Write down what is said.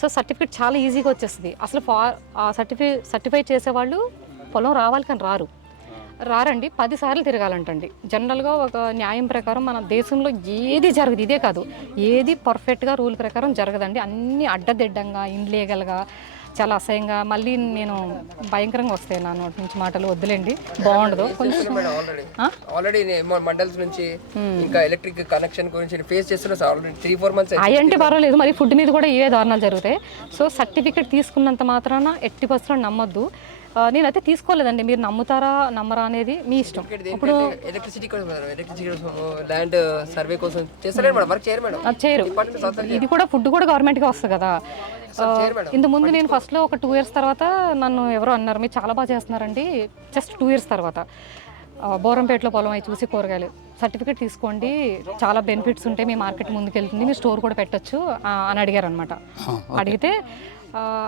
So certificate చాలా ఈజీగా వచ్చేస్తుంది. అసలు ఫా ఆ సర్టిఫై సర్టిఫై చేసేవాళ్ళు పొలం రావాలి కానీ రారు. రారండి పదిసార్లు తిరగాలంటండి. జనరల్గా ఒక న్యాయం ప్రకారం మన దేశంలో ఏది జరగదు ఇదే కాదు. ఏది పర్ఫెక్ట్గా రూల్ ప్రకారం జరగదండి. అన్నీ అడ్డదిడ్డంగా ఇన్లీగల్గా చాలా అసహ్యంగా మళ్ళీ నేను భయంకరంగా వస్తాయి నా నోటి నుంచి మాటలు వద్దులేండి బాగుండదు. కొంచెం ఆల్రెడీ ఆల్రెడీ మండల్స్ నుంచి ఇంకా ఎలక్ట్రిక్ కనెక్షన్ గురించి ఫేస్ చేస్తున్నా sir already three four months అవి అంటే పర్వాలేదు మరి ఫుడ్ మీద కూడా ఏ దారుణాలు జరుగుతాయి. సో సర్టిఫికేట్ తీసుకున్నంత మాత్రాన ఎట్టి పర్సెంట్ నమ్మొద్దు. నేనైతే తీసుకోలేదండి. మీరు నమ్ముతారా నమ్మరా అనేది మీ ఇష్టం. ఇప్పుడు ఎలక్ట్రిసిటీ ల్యాండ్ సర్వే కోసం చేస్తలేరు మేడం వర్క్ చేయరు మేడం. అది చేయరు. ఇది కూడా ఫుడ్ కూడా గవర్నమెంట్గా వస్తుంది కదా. చేయరు మేడం. ఇంత ముందు నేను ఫస్ట్లో ఒక టూ ఇయర్స్ తర్వాత నన్ను ఎవరో అన్నారు మీరు చాలా బాగా చేస్తున్నారండి. జస్ట్ టూ ఇయర్స్ తర్వాత. బోరంపేటలో పొలం అవి చూసి కూరగాయలు. సర్టిఫికేట్ తీసుకోండి. చాలా బెనిఫిట్స్ ఉంటాయి. మీ మార్కెట్ ముందుకు వెళ్తుంది మీ స్టోర్ కూడా పెట్టొచ్చు అని అడిగారు అనమాట అడిగితే ఆ,